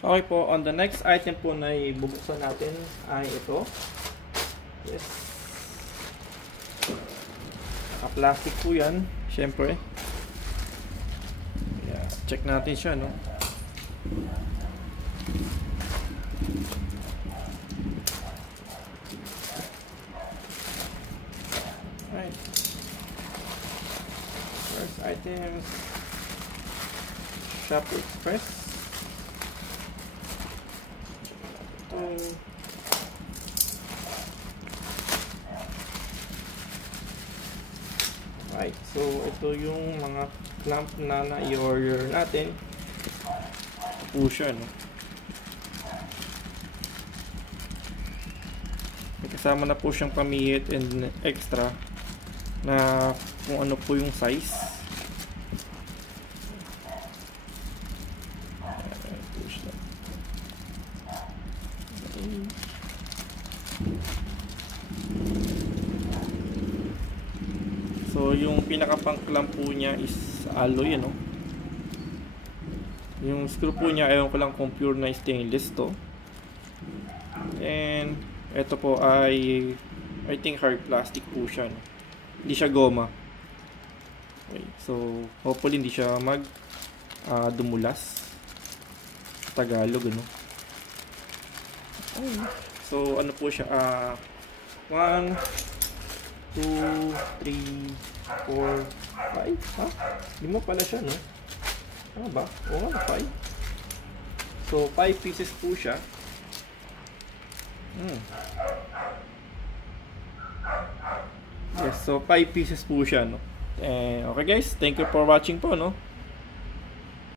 Okay po, on the next item po na ibubuksan natin ay ito. Yes. Naka-plastic po yan, syempre. Yeah, check natin siya, no? Right. First item, Shopee Express. Right, so ito yung mga clamp na na-i-order natin. Po siya, no? May kasama na po siyang pamihit and extra na kung ano po yung size. So yung pinaka-pang-clamp po niya is alloy, ano? Yung screw po niya, ayaw ko lang kung pure na stainless to. And ito po ay I think hard plastic po siya, no? Hindi siya goma. Okay, so hopefully hindi siya dumulas sa Tagalog, ano? So ano po siya, 1 2, 3, 4, 5, ha? 5 pala siya, no? Ano ba? Oo nga, 5. So 5 pieces po siya. Yes, so 5 pieces po siya, no? Okay guys, thank you for watching po, no?